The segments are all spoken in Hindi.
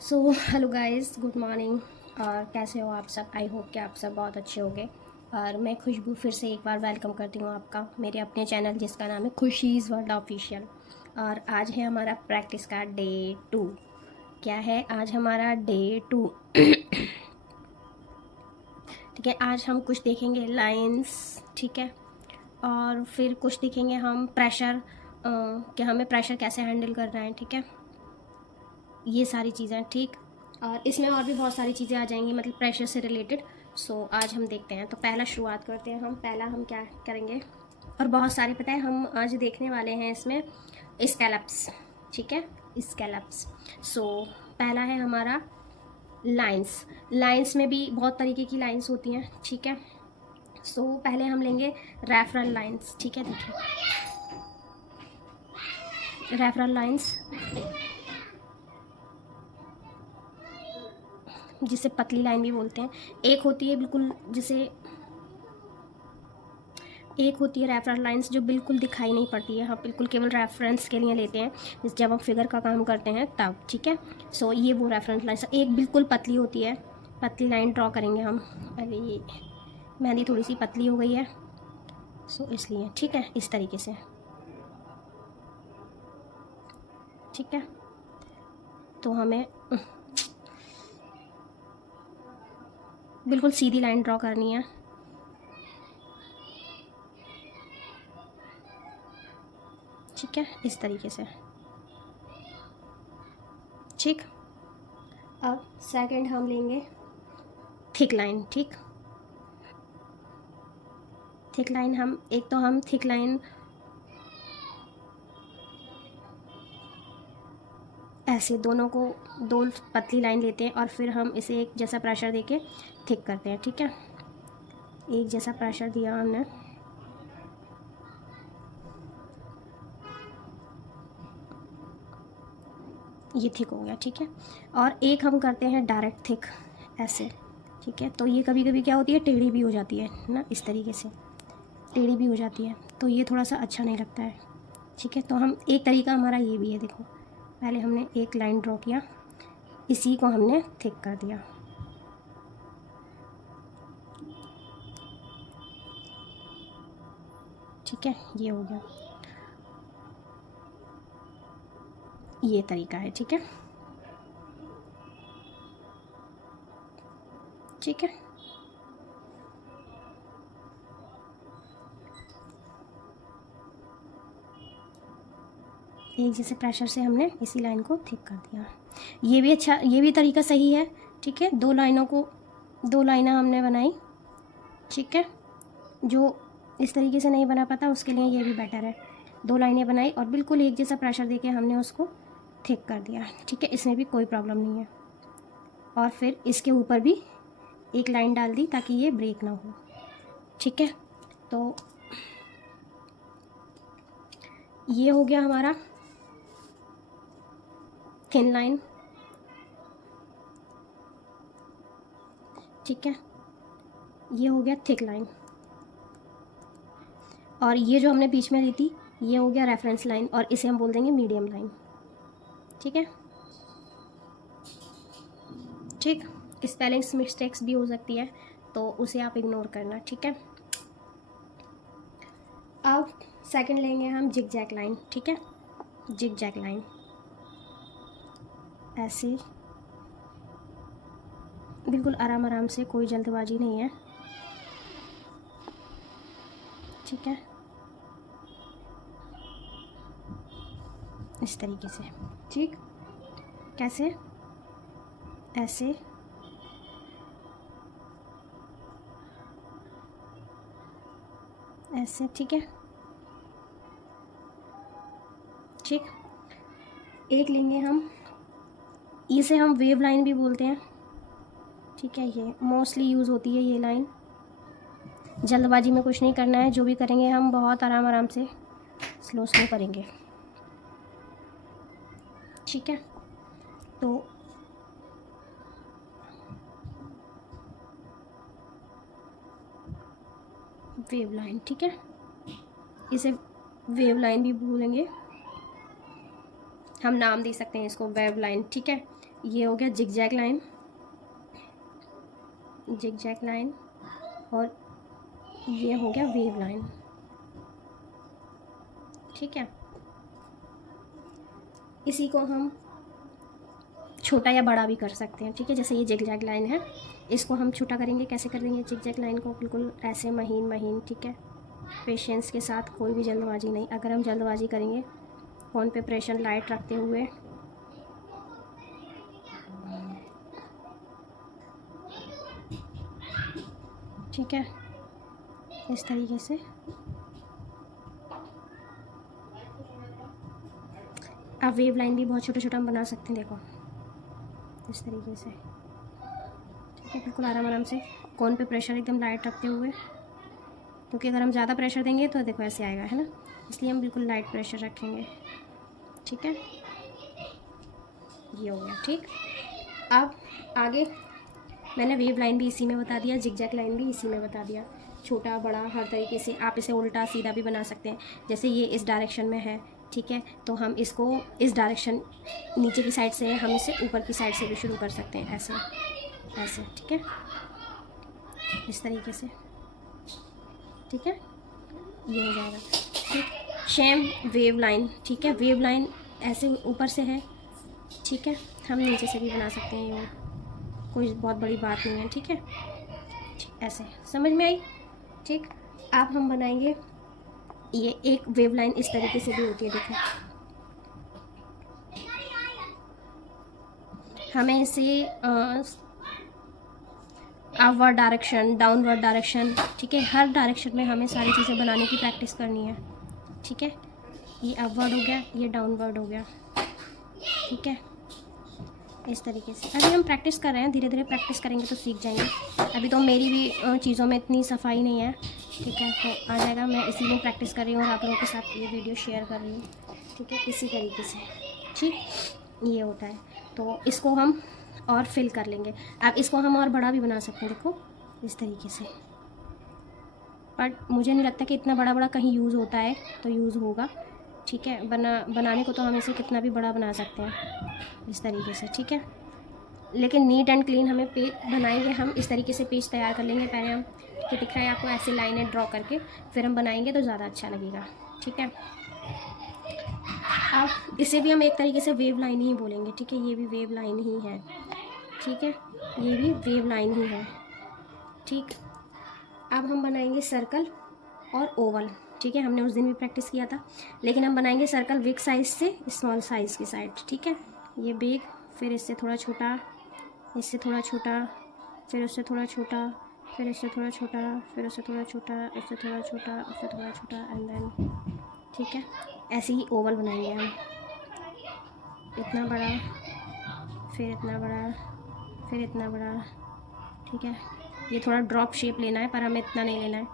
So hello guys, good morning. और कैसे हो आप सब? आई होप कि आप सब बहुत अच्छे होंगे। और मैं खुशबू फिर से एक बार वेलकम करती हूँ आपका मेरे अपने चैनल जिसका नाम है खुशीज़ वर्ल्ड ऑफिशियल। और आज है हमारा प्रैक्टिस का डे 2। क्या है आज हमारा डे 2? ठीक है, आज हम कुछ देखेंगे लाइंस। ठीक है, और फिर कुछ देखेंगे हम प्रेशर, कि हमें प्रेशर कैसे हैंडल करना है। ठीक है, ये सारी चीज़ें। ठीक, और इसमें और भी बहुत सारी चीज़ें आ जाएंगी, मतलब प्रेशर से रिलेटेड। सो आज हम देखते हैं। तो पहला शुरुआत करते हैं हम। पहला हम क्या करेंगे, और बहुत सारे पता है हम आज देखने वाले हैं इसमें स्कैलप्स। ठीक है, स्कैलप्स। सो पहला है हमारा लाइंस। लाइंस में भी बहुत तरीके की लाइंस होती हैं। ठीक है, सो पहले हम लेंगे रेफरल लाइंस। ठीक है, देखिए रेफरल लाइंस, जिसे पतली लाइन भी बोलते हैं। एक होती है बिल्कुल, जिसे एक होती है रेफरल लाइंस जो बिल्कुल दिखाई नहीं पड़ती है, हम बिल्कुल केवल रेफरेंस के लिए लेते हैं जब हम फिगर का काम करते हैं तब। ठीक है, सो ये वो रेफरेंस लाइंस। एक बिल्कुल पतली होती है, पतली लाइन ड्रॉ करेंगे हम। अरे ये मेहंदी थोड़ी सी पतली हो गई है, सो इसलिए। ठीक है, इस तरीके से। ठीक है, तो हमें बिल्कुल सीधी लाइन ड्रॉ करनी है। ठीक है, इस तरीके से। ठीक, अब सेकंड हम लेंगे थिक लाइन। ठीक, थिक लाइन हम एक तो हम थिक लाइन ऐसे दोनों को, दो पतली लाइन लेते हैं और फिर हम इसे एक जैसा प्रेशर देके थिक करते हैं। ठीक है, एक जैसा प्रेशर दिया हमने, ये थिक हो गया। ठीक है, और एक हम करते हैं डायरेक्ट थिक ऐसे। ठीक है, तो ये कभी कभी क्या होती है, टेढ़ी भी हो जाती है ना, इस तरीके से टेढ़ी भी हो जाती है, तो ये थोड़ा सा अच्छा नहीं लगता है। ठीक है, तो हम एक तरीका हमारा ये भी है। देखो, पहले हमने एक लाइन ड्रॉ किया, इसी को हमने थिक कर दिया। ठीक है, ये हो गया, ये तरीका है। ठीक है, ठीक है, एक जैसे प्रेशर से हमने इसी लाइन को थिक कर दिया। ये भी अच्छा, ये भी तरीका सही है। ठीक है, दो लाइनों को, दो लाइनें हमने बनाई। ठीक है, जो इस तरीके से नहीं बना पाता उसके लिए ये भी बेटर है। दो लाइनें बनाई और बिल्कुल एक जैसा प्रेशर देके हमने उसको थिक कर दिया। ठीक है, इसमें भी कोई प्रॉब्लम नहीं है। और फिर इसके ऊपर भी एक लाइन डाल दी ताकि ये ब्रेक ना हो। ठीक है, तो ये हो गया हमारा थिन लाइन। ठीक है, ये हो गया थिक लाइन। और ये जो हमने बीच में ली थी, ये हो गया रेफरेंस लाइन, और इसे हम बोल देंगे मीडियम लाइन। ठीक है, ठीक, स्पेलिंग्स मिस्टेक्स भी हो सकती है, तो उसे आप इग्नोर करना। ठीक है, अब सेकंड लेंगे हम जिग जैग लाइन। ठीक है, जिग जैग लाइन ऐसी, बिल्कुल आराम आराम से, कोई जल्दबाजी नहीं है। ठीक है, इस तरीके से। ठीक, कैसे, ऐसे, ऐसे। ठीक है, ठीक, एक लेंगे हम, इसे हम वेव लाइन भी बोलते हैं। ठीक है, ये मोस्टली यूज़ होती है ये लाइन। जल्दबाजी में कुछ नहीं करना है, जो भी करेंगे हम बहुत आराम आराम से, स्लो स्लो करेंगे। ठीक है, तो वेव लाइन। ठीक है, इसे वेव लाइन भी बोलेंगे। हम नाम दे सकते हैं इसको वेव लाइन, ठीक है। ये हो गया जिगजैग लाइन, जिगजैग लाइन, और ये हो गया वेव लाइन, ठीक है। इसी को हम छोटा या बड़ा भी कर सकते हैं, ठीक है। जैसे ये जिगजैग लाइन है, इसको हम छोटा करेंगे, कैसे कर देंगे जिगजैग लाइन को, बिल्कुल ऐसे महीन महीन, ठीक है। पेशेंस के साथ, कोई भी जल्दबाजी नहीं। अगर हम जल्दबाजी करेंगे फ़ोन पे प्रेशर लाइट रखते हुए, ठीक है, इस तरीके से आप वेव लाइन भी बहुत छोटा छोटा हम बना सकते हैं, देखो इस तरीके से, ठीक है। बिल्कुल आराम आराम से कोन पे प्रेशर एकदम लाइट रखते हुए, क्योंकि अगर हम ज़्यादा प्रेशर देंगे तो देखो ऐसे आएगा, है ना, इसलिए हम बिल्कुल लाइट प्रेशर रखेंगे, ठीक है। ये हो गया, ठीक। अब आगे मैंने वेव लाइन भी इसी में बता दिया, जिगजैग लाइन भी इसी में बता दिया, छोटा बड़ा हर तरीके से। आप इसे उल्टा सीधा भी बना सकते हैं, जैसे ये इस डायरेक्शन में है, ठीक है, तो हम इसको इस डायरेक्शन नीचे की साइड से, हम इसे ऊपर की साइड से भी शुरू कर सकते हैं, ऐसे ऐसे, ठीक है, इस तरीके से, ठीक है। ये हो जाएगा, ठीक। सेम वेव लाइन, ठीक है, वेव लाइन ऐसे ऊपर से है, ठीक है, हम नीचे से भी बना सकते हैं, ये कोई बहुत बड़ी बात नहीं है, ठीक है। ऐसे समझ में आई, ठीक। अब हम बनाएंगे, ये एक वेव लाइन इस तरीके से भी होती है, देखो हमें इसे अपवर्ड डायरेक्शन, डाउनवर्ड डायरेक्शन, ठीक है, हर डायरेक्शन में हमें सारी चीज़ें बनाने की प्रैक्टिस करनी है, ठीक है। ये अपवर्ड हो गया, ये डाउनवर्ड हो गया, ठीक है, इस तरीके से। अभी हम प्रैक्टिस कर रहे हैं, धीरे धीरे प्रैक्टिस करेंगे तो सीख जाएंगे। अभी तो मेरी भी चीज़ों में इतनी सफाई नहीं है, ठीक है, तो आ जाएगा। मैं इसीलिए प्रैक्टिस कर रही हूँ और आप लोगों के साथ ये वीडियो शेयर कर रही हूँ, ठीक है, इसी तरीके से, ठीक। ये होता है, तो इसको हम और फिल कर लेंगे। अब इसको हम और बड़ा भी बना सकते हैं, देखो इस तरीके से, बट मुझे नहीं लगता कि इतना बड़ा बड़ा कहीं यूज़ होता है, तो यूज़ होगा, ठीक है। बनाने को तो हम इसे कितना भी बड़ा बना सकते हैं इस तरीके से, ठीक है। लेकिन नीट एंड क्लीन हमें पेज बनाएंगे, हम इस तरीके से पेज तैयार कर लेंगे पहले हम, कि दिख रहा है आपको, ऐसे लाइनें ड्रॉ करके फिर हम बनाएंगे तो ज़्यादा अच्छा लगेगा, ठीक है। अब इसे भी हम एक तरीके से वेव लाइन ही बोलेंगे, ठीक है, ये भी वेव लाइन ही है, ठीक है, ये भी वेव लाइन ही है, ठीक। अब हम बनाएंगे सर्कल और ओवल, ठीक है, हमने उस दिन भी प्रैक्टिस किया था, लेकिन हम बनाएंगे सर्कल बिग साइज से स्मॉल साइज़ की साइड, ठीक है। ये बिग, फिर इससे थोड़ा छोटा, इससे थोड़ा छोटा, फिर उससे थोड़ा छोटा, फिर इससे थोड़ा छोटा, फिर उससे थोड़ा छोटा, इससे थोड़ा छोटा, उससे थोड़ा छोटा, एंड देन, ठीक है, ऐसे ही ओवल बनाएंगे हम, इतना बड़ा, फिर इतना बड़ा, फिर इतना बड़ा, ठीक है। ये थोड़ा ड्रॉप शेप लेना है, पर हमें इतना नहीं लेना है,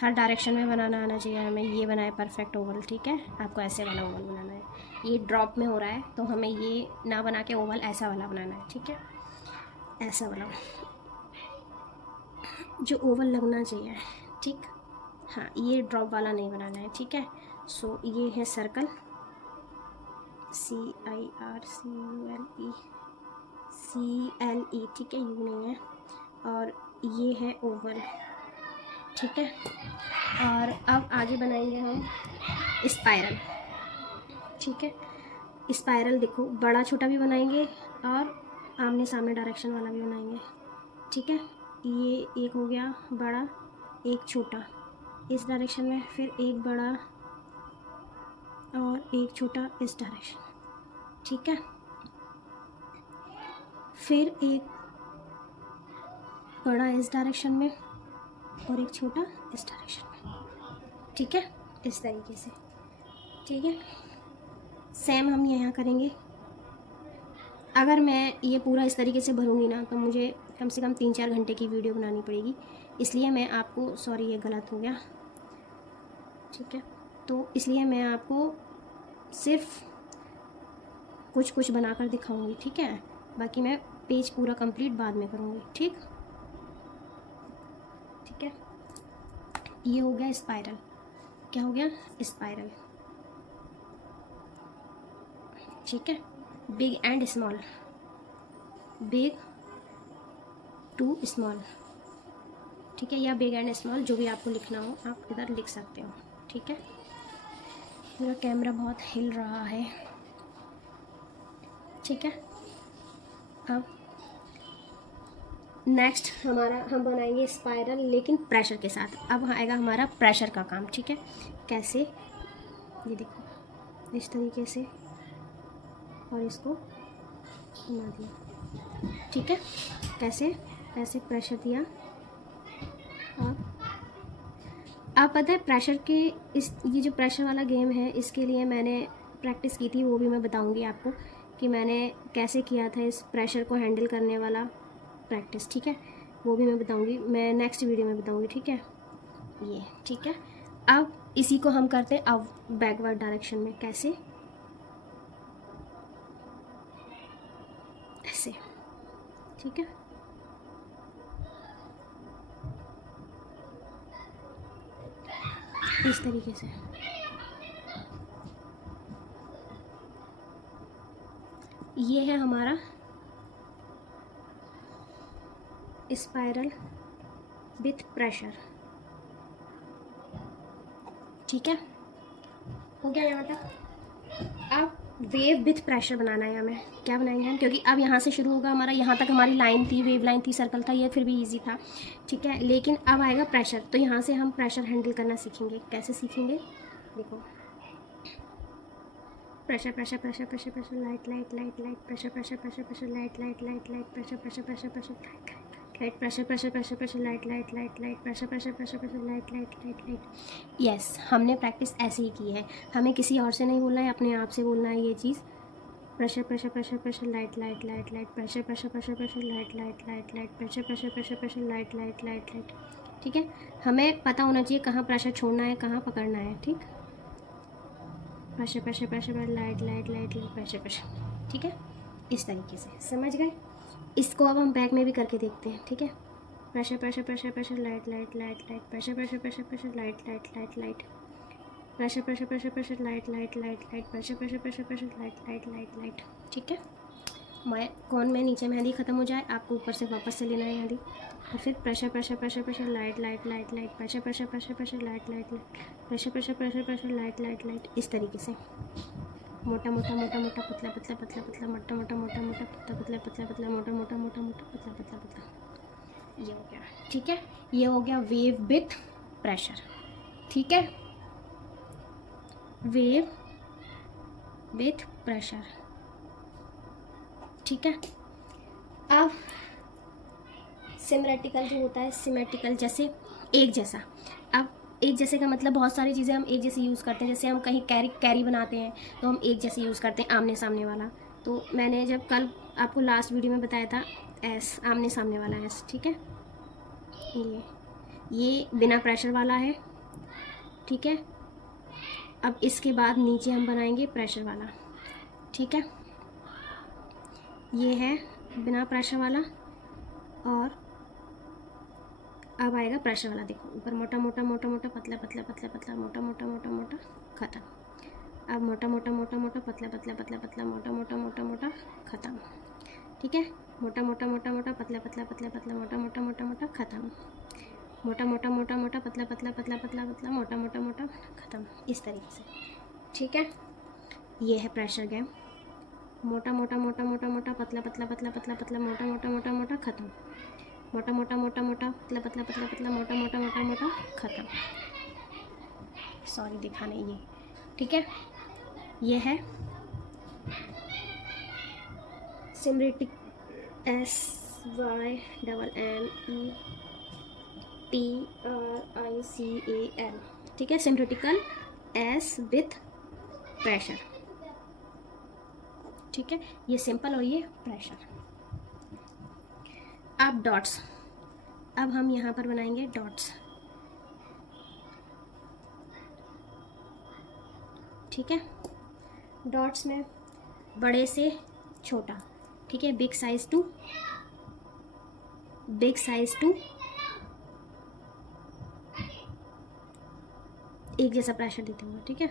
हर डायरेक्शन में बनाना आना चाहिए हमें। ये बनाए परफेक्ट ओवल, ठीक है, आपको ऐसे वाला ओवल बनाना है। ये ड्रॉप में हो रहा है तो हमें ये ना बना के ओवल ऐसा वाला बनाना है, ठीक है, ऐसा वाला जो ओवल लगना चाहिए, ठीक। हाँ, ये ड्रॉप वाला नहीं बनाना है, ठीक है। सो ये है सर्कल, CIRCULE, CLE, ठीक है, यू नहीं है, और ये है ओवल, ठीक है। और अब आगे बनाएंगे हम स्पाइरल, ठीक है। स्पाइरल देखो बड़ा छोटा भी बनाएंगे और आमने सामने डायरेक्शन वाला भी बनाएंगे, ठीक है। ये एक हो गया बड़ा, एक छोटा इस डायरेक्शन में, फिर एक बड़ा और एक छोटा इस डायरेक्शन, ठीक है। फिर एक बड़ा इस डायरेक्शन में और एक छोटा इस डायरेक्शन में, ठीक है, इस तरीके से, ठीक है। सेम हम यहाँ करेंगे। अगर मैं ये पूरा इस तरीके से भरूँगी ना तो मुझे कम से कम 3-4 घंटे की वीडियो बनानी पड़ेगी, इसलिए मैं आपको, सॉरी ये गलत हो गया, ठीक है, तो इसलिए मैं आपको सिर्फ कुछ कुछ बनाकर दिखाऊंगी, ठीक है। बाकी मैं पेज पूरा कंप्लीट बाद में करूँगी, ठीक, ठीक है। ये हो गया स्पाइरल, क्या हो गया, स्पाइरल, ठीक है, big and small, big to small, ठीक है, या बिग एंड स्मॉल, जो भी आपको लिखना हो आप इधर लिख सकते हो। ठीक है, मेरा कैमरा बहुत हिल रहा है। ठीक है, अब नेक्स्ट हमारा हम बनाएंगे स्पाइरल, लेकिन प्रेशर के साथ। अब आएगा हमारा प्रेशर का काम। ठीक है, कैसे, ये देखो इस तरीके से, और इसको घुमा दिया। ठीक है, कैसे, ऐसे प्रेशर दिया। आप पता है प्रेशर के ये जो प्रेशर वाला गेम है, इसके लिए मैंने प्रैक्टिस की थी, वो भी मैं बताऊंगी आपको कि मैंने कैसे किया था इस प्रेशर को हैंडल करने वाला प्रैक्टिस। ठीक है, वो भी मैं बताऊंगी, मैं नेक्स्ट वीडियो में बताऊंगी। ठीक है, ये ठीक है। अब इसी को हम करते हैं अब बैकवर्ड डायरेक्शन में। कैसे, ऐसे। ठीक है, इस तरीके से। ये है हमारा स्पाइरल विथ प्रेशर। ठीक है, हो गया यहाँ तक। अब वेव विथ प्रेशर बनाना है हमें। क्या बनाएंगे हम, क्योंकि अब यहाँ से शुरू होगा हमारा, यहाँ तक हमारी लाइन थी, वेव लाइन थी, सर्कल था, ये फिर भी इजी था। ठीक है, लेकिन अब आएगा प्रेशर, तो यहाँ से हम प्रेशर हैंडल करना सीखेंगे। कैसे सीखेंगे, देखो, pressure pressure pressure pressure pressure light light light light pressure pressure pressure pressure light light light light pressure pressure pressure pressure light pressure pressure pressure pressure light light light light pressure pressure pressure pressure light light light light. Yes, हमने प्रैक्टिस ऐसे ही की है, हमें किसी और से नहीं बोलना है, अपने आप से बोलना है ये चीज़। Pressure pressure pressure pressure light light light light pressure pressure pressure pressure light light light light pressure pressure pressure pressure light light light light. ठीक है, हमें पता होना चाहिए कहाँ प्रेशर छोड़ना है, कहाँ पकड़ना है। ठीक, pressure pressure pressure light light light light pressure pressure. ठीक है, इस तरीके से, समझ गए। इसको अब हम बैक में भी करके देखते हैं। ठीक है, pressure pressure pressure pressure light light light light pressure pressure pressure pressure light light light light pressure pressure pressure pressure light light light light pressure pressure pressure pressure light light light light. ठीक है, मैं कौन में नीचे मेहंदी ख़त्म हो जाए, आपको ऊपर से वापस से लेना है मेहंदी, और फिर pressure pressure pressure pressure light light light light pressure pressure pressure pressure light light light pressure pressure pressure pressure light light light. इस तरीके से मोटा मोटा मोटा मोटा पतला पतला पतला पतला मोटा मोटा मोटा मोटा पतला पतला पतला पतला मोटा मोटा मोटा मोटा पतला पतला पतला। ये हो गया। ठीक है, ये हो गया वेव विथ प्रेशर। ठीक है, वेव विथ प्रेशर। ठीक है, अब सिमेट्रिकल जो होता है, सिमेट्रिकल जैसे एक जैसा। अब एक जैसे का मतलब बहुत सारी चीज़ें हम एक जैसे यूज़ करते हैं, जैसे हम कहीं कैरी बनाते हैं तो हम एक जैसे यूज़ करते हैं, आमने सामने वाला। तो मैंने जब कल आपको लास्ट वीडियो में बताया था एस, आमने सामने वाला एस। ठीक है, ये बिना प्रेशर वाला है। ठीक है, अब इसके बाद नीचे हम बनाएंगे प्रेशर वाला। ठीक है, ये है बिना प्रेशर वाला, और अब आएगा प्रेशर वाला। देखो, ऊपर मोटा मोटा मोटा मोटा पतला पतला पतला पतला मोटा मोटा मोटा मोटा ख़त्म। अब मोटा मोटा मोटा मोटा पतला पतला पतला पतला मोटा मोटा मोटा मोटा ख़त्म। ठीक है, मोटा मोटा मोटा मोटा पतला पतला पतला पतला मोटा मोटा मोटा मोटा ख़त्म। मोटा मोटा मोटा मोटा पतला पतला पतला पतला पतला मोटा मोटा मोटा ख़त्म। इस तरीके से। ठीक है, ये है प्रेशर गेम। मोटा मोटा मोटा मोटा मोटा पतला पतला पतला पतला पतला मोटा मोटा मोटा मोटा ख़त्म। मोटा मोटा मोटा मोटा पतला पतला पतला पतला मोटा मोटा मोटा मोटा ख़त्म। सॉरी दिखाने ये। ठीक है, ये है सिमेट्रिक, SYMMETRICAL। ठीक है, सिमेट्रिकल एस विथ प्रेशर। ठीक है, ये सिंपल और ये प्रेशर। अब डॉट्स, अब हम यहाँ पर बनाएंगे डॉट्स। ठीक है, डॉट्स में बड़े से छोटा। ठीक है, big size to big size to एक जैसा प्रेशर देते हुए। ठीक है,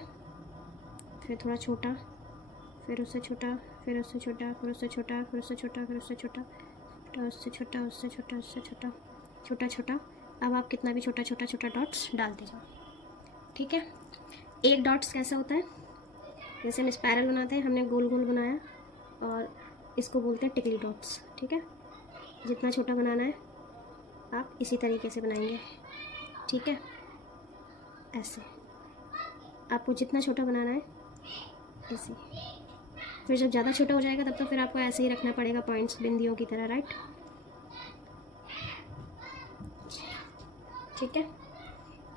फिर थोड़ा छोटा, फिर उससे छोटा, फिर उससे छोटा, फिर उससे छोटा, फिर उससे छोटा, फिर उससे छोटा, उससे छोटा, उससे छोटा, उससे छोटा, छोटा छोटा। अब आप कितना भी छोटा छोटा छोटा डॉट्स डालते जाओ, ठीक है। एक डॉट्स कैसा होता है, जैसे हम स्पायरल बनाते हैं, हमने गोल गोल बनाया और इसको बोलते हैं टिकली डॉट्स, ठीक है। जितना छोटा बनाना है आप इसी तरीके से बनाएंगे, ठीक है। ऐसे आपको जितना छोटा बनाना है ऐसे। फिर जब ज़्यादा छोटा हो जाएगा तब तो फिर आपको ऐसे ही रखना पड़ेगा पॉइंट्स बिंदियों की तरह, राइट। ठीक है।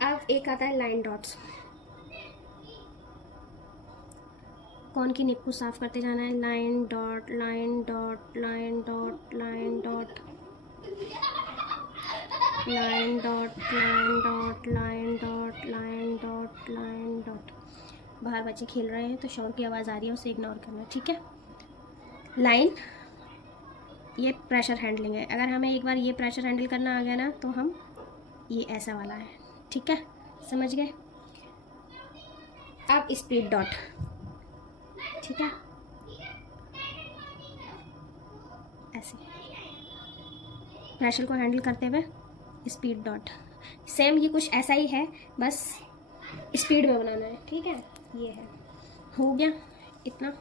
अब एक आता है लाइन डॉट्स। कौन की निप को साफ करते जाना है, line dot, line dot, line dot, line dot, line dot, line dot, line dot, line dot, line dot. बाहर बच्चे खेल रहे हैं तो शोर की आवाज़ आ रही है, उसे इग्नोर करना, ठीक है। लाइन, ये प्रेशर हैंडलिंग है। अगर हमें एक बार ये प्रेशर हैंडल करना आ गया ना तो हम ये ऐसा वाला है, ठीक है, समझ गए। अब स्पीड डॉट, ठीक है, ऐसे प्रेशर को हैंडल करते हुए स्पीड डॉट। सेम ये कुछ ऐसा ही है, बस स्पीड में बनाना है, ठीक है। ये है, हो गया इतना।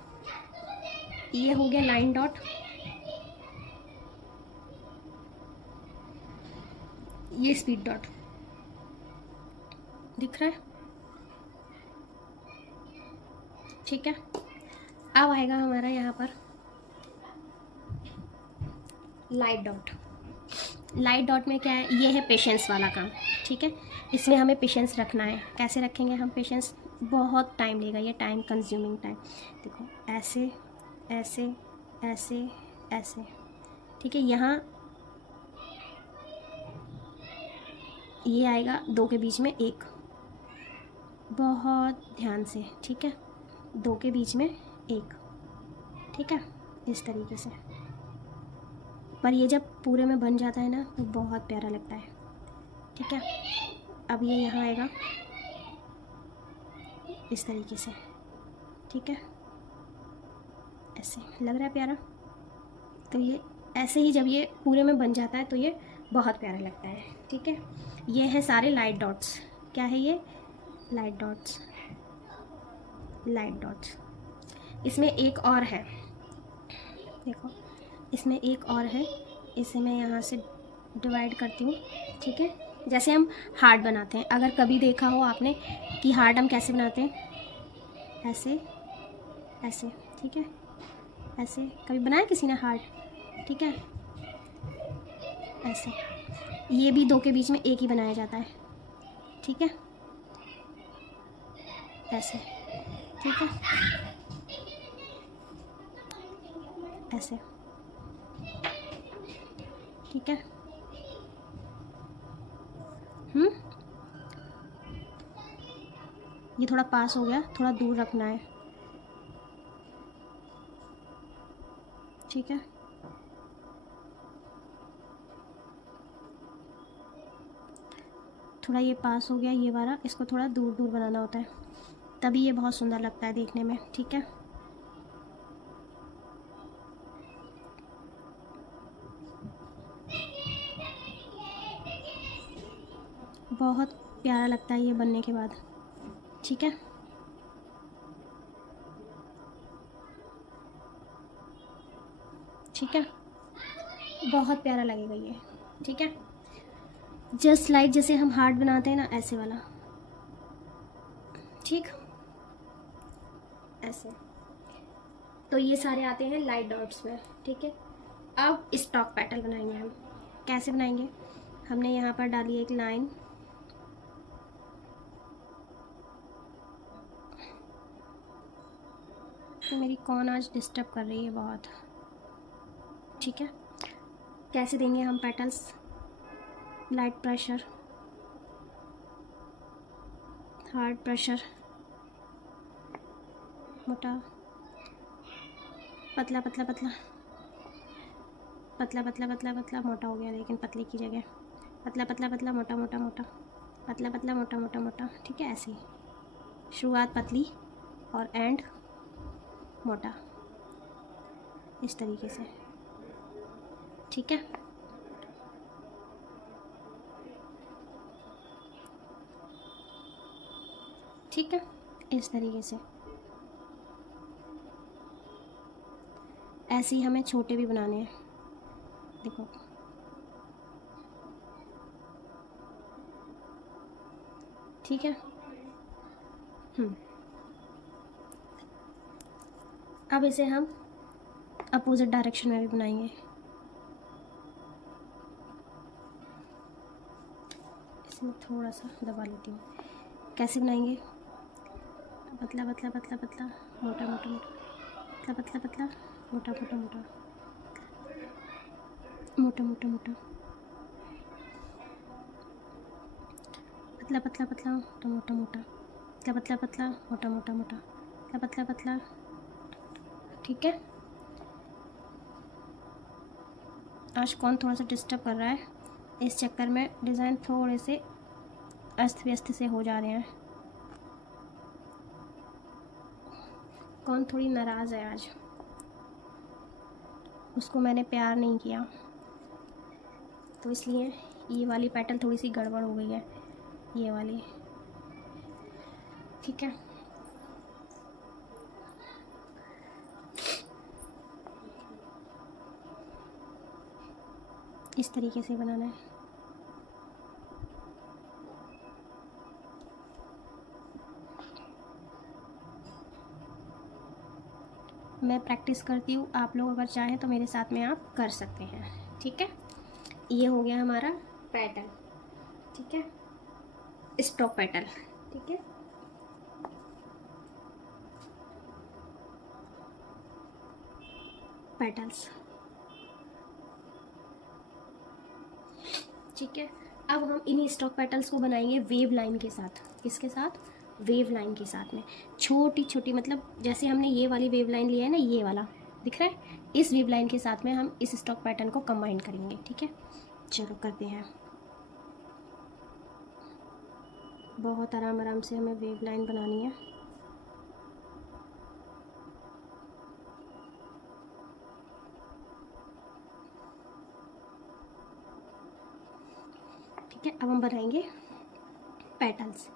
ये हो गया लाइन डॉट, ये स्पीड डॉट दिख रहा है, ठीक है। अब आएगा हमारा यहाँ पर लाइट डॉट। लाइट डॉट में क्या है, ये है पेशेंस वाला काम, ठीक है। इसमें हमें पेशेंस रखना है। कैसे रखेंगे हम पेशेंस, बहुत टाइम लेगा, ये टाइम कंज्यूमिंग टाइम। देखो ऐसे ऐसे ऐसे ऐसे, ठीक है। यहाँ ये आएगा दो के बीच में एक, बहुत ध्यान से, ठीक है। दो के बीच में एक, ठीक है, इस तरीके से। पर ये जब पूरे में बन जाता है ना तो बहुत प्यारा लगता है, ठीक है। अब ये यहाँ आएगा इस तरीके से, ठीक है, ऐसे लग रहा है प्यारा। तो ये ऐसे ही जब ये पूरे में बन जाता है तो ये बहुत प्यारा लगता है, ठीक है। ये है सारे लाइट डॉट्स। क्या है ये, लाइट डॉट्स, लाइट डॉट्स। इसमें एक और है, देखो इसमें एक और है, इसे मैं यहाँ से डिवाइड करती हूँ, ठीक है। जैसे हम हार्ट बनाते हैं, अगर कभी देखा हो आपने कि हार्ट हम कैसे बनाते हैं, ऐसे ऐसे, ठीक है, ऐसे कभी बनाया किसी ने हार्ट, ठीक है, ऐसे। ये भी दो के बीच में एक ही बनाया जाता है, ठीक है, ऐसे, ठीक है, ऐसे, ठीक है। ये थोड़ा पास हो गया, थोड़ा दूर रखना है, ठीक है। थोड़ा ये पास हो गया ये वाला, इसको थोड़ा दूर दूर बनाना होता है, तभी ये बहुत सुंदर लगता है देखने में, ठीक है। बहुत प्यारा लगता है ये बनने के बाद, ठीक है। ठीक है, बहुत प्यारा लगेगा ये, ठीक है। जस्ट लाइक जैसे हम हार्ट बनाते हैं ना, ऐसे वाला, ठीक, ऐसे। तो ये सारे आते हैं लाइट डॉट्स में, ठीक है। अब स्टॉक पेटल बनाएंगे हम। कैसे बनाएंगे, हमने यहाँ पर डाली एक लाइन, तो मेरी कौन आज डिस्टर्ब कर रही है बहुत, ठीक है। कैसे देंगे हम petals, light pressure, hard pressure, मोटा, पतला पतला पतला, पतला पतला पतला पतला, मोटा हो गया लेकिन पतले की जगह, पतला पतला पतला, मोटा मोटा मोटा, पतला पतला मोटा मोटा मोटा, ठीक है। ऐसे ही शुरुआत पतली और एंड मोटा, इस तरीके से, ठीक है। ठीक है, इस तरीके से। ऐसे ही हमें छोटे भी बनाने हैं, देखो। ठीक है। अब इसे हम अपोजिट डायरेक्शन में भी बनाएंगे। इसमें थोड़ा सा दबा लेती हूँ। कैसे बनाएंगे? पतला पतला पतला पतला, मोटा मोटा मोटा, पतला पतला पतला, मोटा मोटा मोटा, मोटा मोटा मोटा, पतला पतला पतला, मोटा मोटा, पतला पतला पतला, मोटा मोटा मोटा, पतला पतला पतला। ठीक है। आज कौन थोड़ा सा डिस्टर्ब कर रहा है, इस चक्कर में डिज़ाइन थोड़े से अस्त व्यस्त से हो जा रहे हैं। कौन थोड़ी नाराज़ है आज, उसको मैंने प्यार नहीं किया, तो इसलिए ये वाली पैटर्न थोड़ी सी गड़बड़ हो गई है, ये वाली। ठीक है। इस तरीके से बनाना है। मैं प्रैक्टिस करती हूँ, आप लोग अगर चाहें तो मेरे साथ में आप कर सकते हैं। ठीक है, ये हो गया हमारा पैटर्न। ठीक है, स्टॉक पैटर्न। ठीक है, पेटल्स। ठीक है, अब हम इन्हीं स्टॉक पेटल्स को बनाएंगे वेव लाइन के साथ। किसके साथ? वेव लाइन के साथ में छोटी छोटी, मतलब जैसे हमने ये वाली वेव लाइन लिया है ना, ये वाला दिख रहा है, इस वेव लाइन के साथ में हम इस स्टॉक पैटर्न को कंबाइन करेंगे। ठीक है, चलो करते हैं। बहुत आराम आराम से हमें वेव लाइन बनानी है। ठीक है, अब हम बनाएंगे पेटल्स।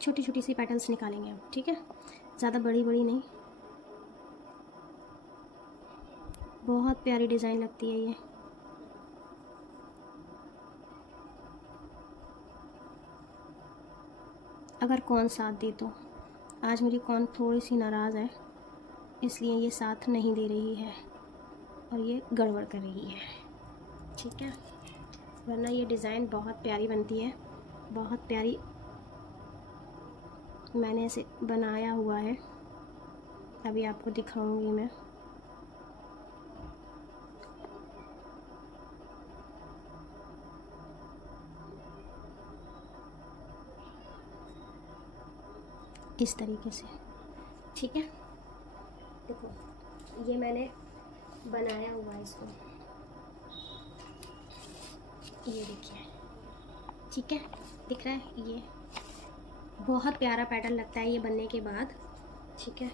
छोटी छोटी सी पेटल्स निकालेंगे हम। ठीक है, ज़्यादा बड़ी बड़ी नहीं। बहुत प्यारी डिज़ाइन लगती है ये। अगर कौन साथ दे तो। आज मेरी कौन थोड़ी सी नाराज़ है, इसलिए ये साथ नहीं दे रही है और ये गड़बड़ कर रही है। ठीक है, वरना ये डिज़ाइन बहुत प्यारी बनती है, बहुत प्यारी। मैंने इसे बनाया हुआ है, अभी आपको दिखाऊंगी मैं। इस तरीके से। ठीक है, देखो ये मैंने बनाया हुआ है इसको, ये देखिए। ठीक है, दिख रहा है, ये बहुत प्यारा पैटर्न लगता है ये बनने के बाद। ठीक है,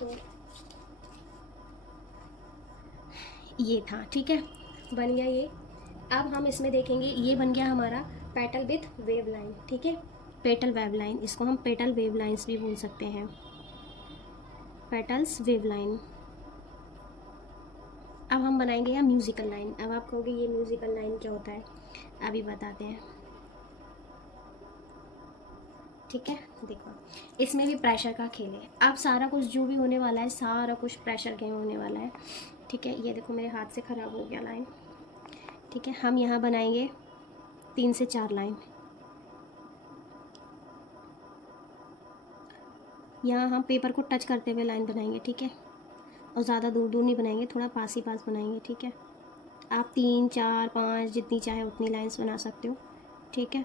तो ये था। ठीक है, बन गया ये। अब हम इसमें देखेंगे, ये बन गया हमारा पेटल विथ वेव लाइन। ठीक है, पेटल वेव लाइन, इसको हम पेटल वेव लाइन्स भी बोल सकते हैं, पेटल्स वेव लाइन। अब हम बनाएंगे यहाँ म्यूजिकल लाइन। अब आप कहोगे ये म्यूजिकल लाइन क्या होता है, अभी बताते हैं। ठीक है, देखो इसमें भी प्रेशर का खेल है। अब सारा कुछ जो भी होने वाला है, सारा कुछ प्रेशर के होने वाला है। ठीक है, ये देखो मेरे हाथ से ख़राब हो गया लाइन। ठीक है, हम यहाँ बनाएंगे 3 से 4 लाइन। यहाँ हम पेपर को टच करते हुए लाइन बनाएंगे। ठीक है, और ज़्यादा दूर दूर नहीं बनाएंगे, थोड़ा पास ही पास बनाएंगे। ठीक है, आप 3, 4, 5 जितनी चाहे उतनी लाइन्स बना सकते हो। ठीक है,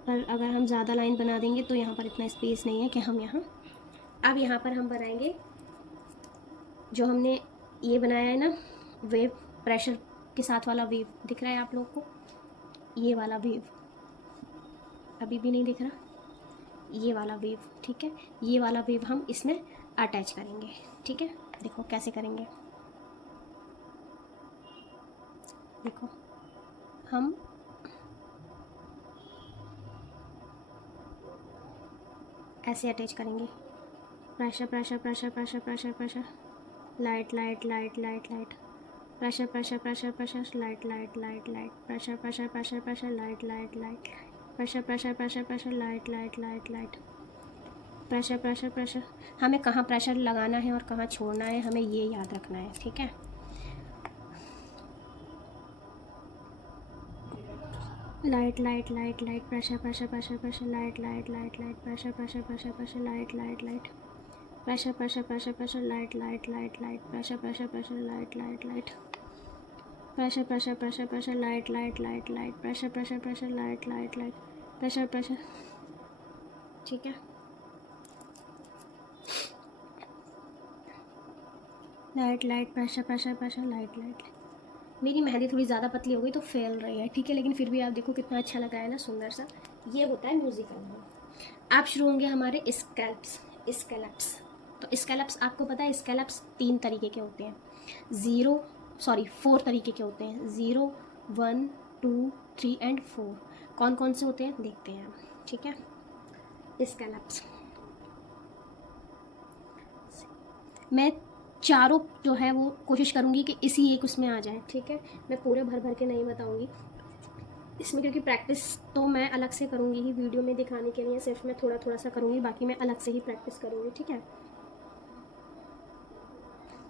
पर अगर हम ज़्यादा लाइन बना देंगे तो यहाँ पर इतना स्पेस नहीं है कि हम यहाँ। अब यहाँ पर हम बनाएंगे जो हमने ये बनाया है ना, वेव, प्रेशर के साथ वाला वेव दिख रहा है आप लोग को, ये वाला वेव। अभी भी नहीं दिख रहा, ये वाला वेव, ठीक है, ये वाला वेव हम इसमें अटैच करेंगे, ठीक है। देखो कैसे करेंगे, देखो हम ऐसे अटैच करेंगे, pressure pressure pressure pressure pressure pressure, light light light light light, pressure pressure pressure pressure, light light light light, pressure pressure pressure pressure, light light light, pressure pressure pressure pressure, light light light light, pressure pressure pressure. हमें कहाँ प्रेशर लगाना है और कहाँ छोड़ना है, हमें ये याद रखना है, ठीक है। Light light light light, pressure pressure pressure pressure, light light light light, pressure pressure pressure pressure, light light light, pressure pressure pressure pressure, light light light light, pressure pressure pressure, light light light, pressure pressure pressure pressure, light light light light, pressure pressure pressure, light light light, pressure pressure, ठीक है। Light light, pressure pressure pressure, light light. मेरी मेहंदी थोड़ी ज़्यादा पतली हो गई तो फैल रही है, ठीक है, लेकिन फिर भी आप देखो कितना अच्छा लग रहा है ना, सुंदर सा। ये होता है म्यूजिकल। आप शुरू होंगे हमारे स्कैलप्स। तो स्कैलप्स आपको पता है, स्कैलप्स 3 तरीके के होते हैं, 4 तरीके के होते हैं, 0, 1, 2, 3 एंड 4। कौन कौन से होते हैं देखते हैं हम, ठीक है। स्कैलप्स मैं चारों जो है वो कोशिश करूँगी कि इसी एक उसमें आ जाए, ठीक है। मैं पूरे भर भर के नहीं बताऊँगी इसमें, क्योंकि प्रैक्टिस तो मैं अलग से करूँगी ही, वीडियो में दिखाने के लिए सिर्फ मैं थोड़ा थोड़ा सा करूँगी, बाकी मैं अलग से ही प्रैक्टिस करूँगी, ठीक है,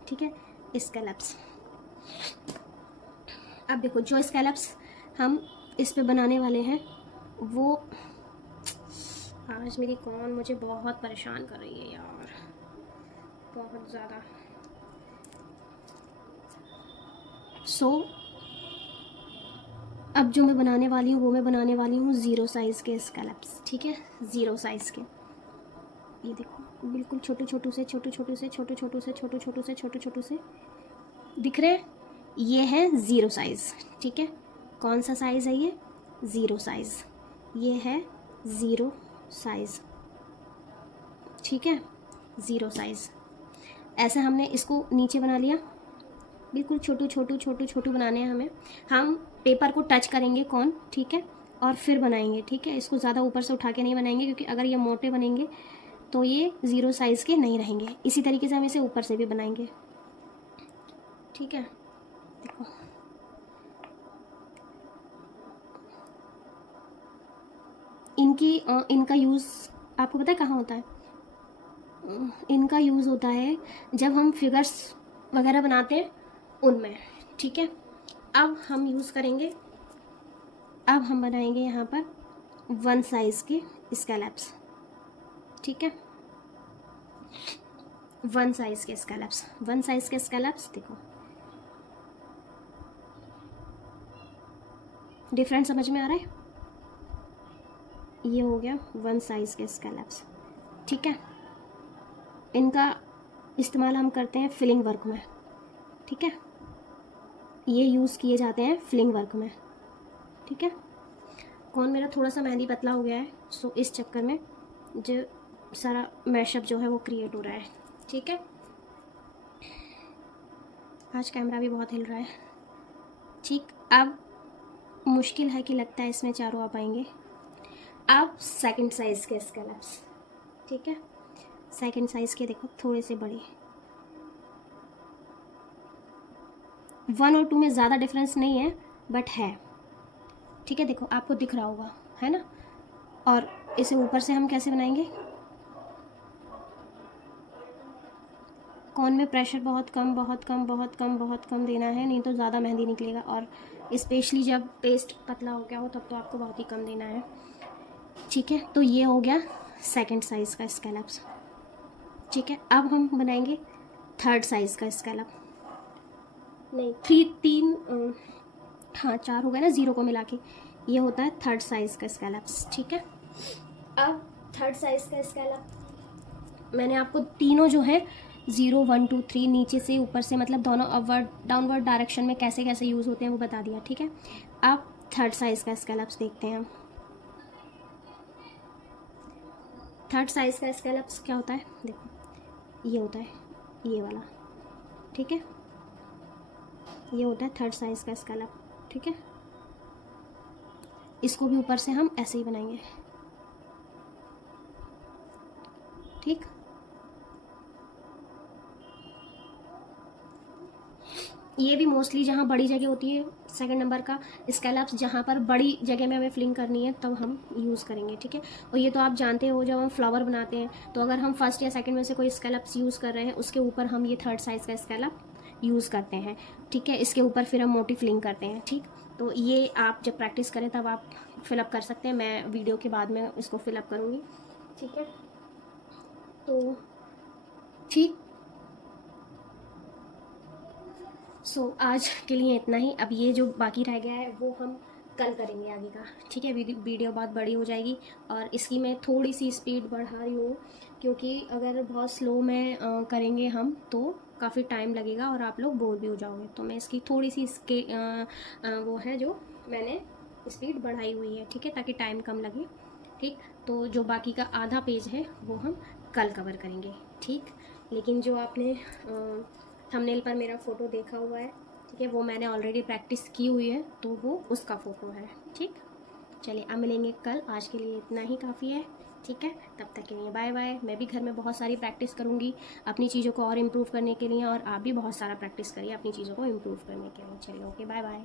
ठीक है। स्कैलप्स, अब देखो जो स्कैलप्स हम इस पे बनाने वाले हैं वो, आज मेरी कौन मुझे बहुत परेशान कर रही है यार, बहुत ज़्यादा। अब जो मैं बनाने वाली हूँ वो मैं बनाने वाली हूँ 0 साइज़ के स्कैलप्स, ठीक है, 0 साइज़ के। ये देखो बिल्कुल छोटे छोटू से दिख रहे हैं, ये है 0 साइज़, ठीक है। कौन सा साइज़ है ये, 0 साइज़, ये है 0 साइज़, ठीक है, 0 साइज़। ऐसे हमने इसको नीचे बना लिया, बिल्कुल छोटू बनाने हैं हमें। हम पेपर को टच करेंगे कौन, ठीक है, और फिर बनाएंगे, ठीक है। इसको ज़्यादा ऊपर से उठा के नहीं बनाएंगे, क्योंकि अगर ये मोटे बनेंगे तो ये 0 साइज़ के नहीं रहेंगे। इसी तरीके से हम इसे ऊपर से भी बनाएंगे, ठीक है। देखो इनका यूज़ आपको पता है कहाँ होता है, इनका यूज़ होता है जब हम फिगर्स वगैरह बनाते हैं उनमें, ठीक है। अब हम यूज़ करेंगे, अब हम बनाएंगे यहाँ पर 1 साइज़ के स्कैलप्स, ठीक है, 1 साइज़ के स्कैलप्स, 1 साइज़ के स्कैलप्स। देखो डिफरेंट समझ में आ रहा है, ये हो गया 1 साइज़ के स्कैलप्स, ठीक है। इनका इस्तेमाल हम करते हैं फिलिंग वर्क में, ठीक है, ये यूज़ किए जाते हैं फिलिंग वर्क में, ठीक है। कौन मेरा थोड़ा सा मेहंदी पतला हो गया है, सो इस चक्कर में जो सारा मैशअप जो है वो क्रिएट हो रहा है, ठीक है। आज कैमरा भी बहुत हिल रहा है, ठीक। अब मुश्किल है कि लगता है इसमें चारों आ पाएंगे। अब सेकंड साइज़ के स्कैलप्स, ठीक है, सेकंड साइज़ के देखो थोड़े से बड़े, 1 और 2 में ज़्यादा डिफरेंस नहीं है बट है, ठीक है। देखो आपको दिख रहा होगा, है ना। और इसे ऊपर से हम कैसे बनाएंगे, कौन में प्रेशर बहुत कम देना है, नहीं तो ज़्यादा मेहंदी निकलेगा, और स्पेशली जब पेस्ट पतला हो गया हो तब तो आपको बहुत ही कम देना है, ठीक है। तो ये हो गया सेकंड साइज़ का स्कैलप्स, ठीक है। अब हम बनाएंगे 3rd साइज़ का स्कैलप, नहीं 4 हो गए ना 0 को मिला के, ये होता है 3rd साइज़ का स्कैलप्स, ठीक है। अब 3rd साइज़ का स्कैलप मैंने आपको तीनों जो है 0, 1, 2, 3 नीचे से ऊपर से, मतलब दोनों अपवर्ड डाउनवर्ड डायरेक्शन में कैसे कैसे यूज़ होते हैं वो बता दिया, ठीक है। अब 3rd साइज़ का स्कैलप्स देखते हैं हम। थर्ड साइज़ का स्कैलप्स क्या होता है, देखो ये होता है ये वाला, ठीक है, ये होता है थर्ड साइज़ का स्कैलप, ठीक है। इसको भी ऊपर से हम ऐसे ही बनाएंगे, ठीक। ये भी मोस्टली जहाँ बड़ी जगह होती है, सेकंड नंबर का स्कैलप्स, जहाँ पर बड़ी जगह में हमें फिलिंग करनी है तब हम यूज़ करेंगे, ठीक है। और ये तो आप जानते हो जब हम फ्लावर बनाते हैं तो अगर हम फर्स्ट या सेकंड में से कोई स्कैलप्स यूज़ कर रहे हैं उसके ऊपर हम ये थर्ड साइज़ का स्कैलप यूज़ करते हैं, ठीक है। इसके ऊपर फिर हम मोटी फिलिंग करते हैं, ठीक। तो ये आप जब प्रैक्टिस करें तब आप फिलअप कर सकते हैं, मैं वीडियो के बाद में इसको फिलअप करूँगी, ठीक है। तो ठीक, आज के लिए इतना ही। अब ये जो बाकी रह गया है वो हम कल करेंगे आगे का, ठीक है। वीडियो बहुत बड़ी हो जाएगी और इसकी मैं थोड़ी सी स्पीड बढ़ा रही हूँ क्योंकि अगर बहुत स्लो में करेंगे हम तो काफ़ी टाइम लगेगा और आप लोग बोर भी हो जाओगे। तो मैं इसकी थोड़ी सी इसके वो है जो मैंने स्पीड बढ़ाई हुई है, ठीक है, ताकि टाइम कम लगे, ठीक। तो जो बाकी का आधा पेज है वो हम कल कवर करेंगे, ठीक। लेकिन जो आपने थंबनेल पर मेरा फ़ोटो देखा हुआ है, ठीक है, वो मैंने ऑलरेडी प्रैक्टिस की हुई है तो वो उसका फ़ोटो है, ठीक। चलिए अब मिलेंगे कल, आज के लिए इतना ही काफ़ी है, ठीक है। तब तक के लिए बाय बाय। मैं भी घर में बहुत सारी प्रैक्टिस करूँगी अपनी चीज़ों को और इम्प्रूव करने के लिए, और आप भी बहुत सारा प्रैक्टिस करिए अपनी चीज़ों को इम्प्रूव करने के लिए। चलिए ओके, बाय बाय।